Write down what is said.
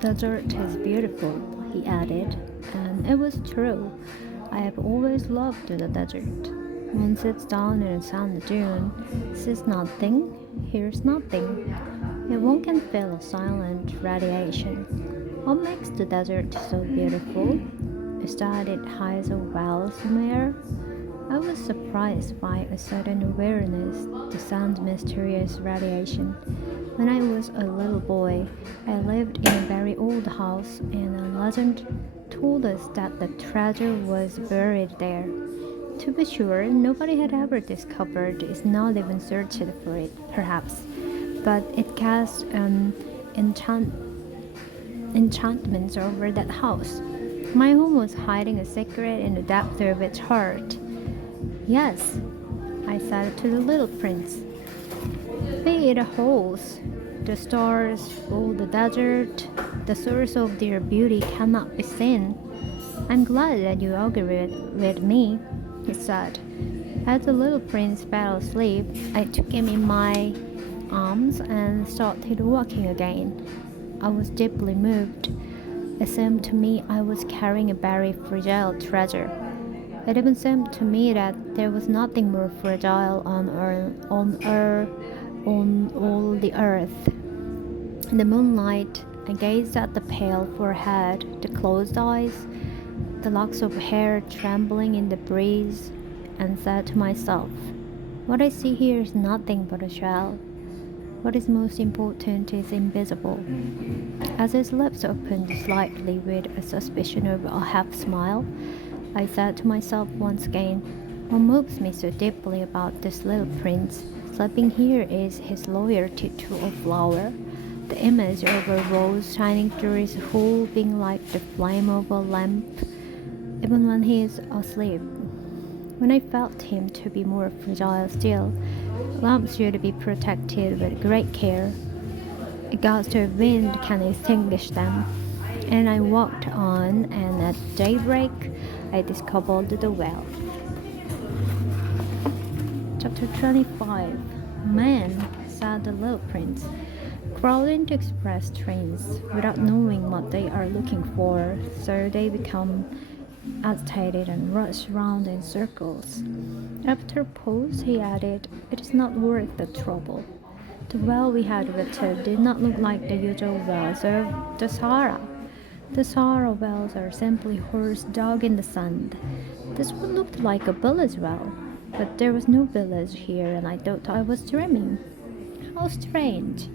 desert is beautiful, he added, and it was true. I have always loved the desert. One sits down in a sand dune, sees nothing, hears nothing, yet one can feel a silent radiation. What makes the desert so beautiful? Is that it hides a well somewhere? I was surprised by a sudden awareness, the sand's mysterious radiation. When I was a little boy, I lived in a very old house, and a legend told us that the treasure was buried there. To be sure, nobody had ever discovered it, not even searched for it, perhaps, but it cast an enchantment over that house. My home was hiding a secret in the depth of its heart. Yes, I said to the little prince. Be it a house, the stars, or the desert, the source of their beauty cannot be seen. I'm glad that you agree with me, he said. As the little prince fell asleep, I took him in my arms and started walking again. I was deeply moved. It seemed to me I was carrying a very fragile treasure. It even seemed to me that there was nothing more fragile on all the earth. In the moonlight, I gazed at the pale forehead, the closed eyes, the locks of hair trembling in the breeze, and said to myself, what I see here is nothing but a shell. What is most important is invisible. As his lips opened slightly with a suspicion of a half-smile, I said to myself once again, what moves me so deeply about this little prince sleeping here is his loyalty to a flower, the image of a rose shining through his hole being like the flame of a lamp, even when he is asleep. When I felt him to be more fragile still, lamps should be protected with great care. A gust of wind can extinguish them. And I walked on, and at daybreak, I discovered the well. Chapter 25. Men, said the little prince, crowd into express trains without knowing what they are looking for, so they become agitated and rush round in circles. After a pause, he added, it is not worth the trouble. The well we had visited did not look like the usual wells of the Sahara. The Sahara wells are simply holes dug in the sand. This one looked like a village well, but there was no village here, and I thought I was dreaming. How strange!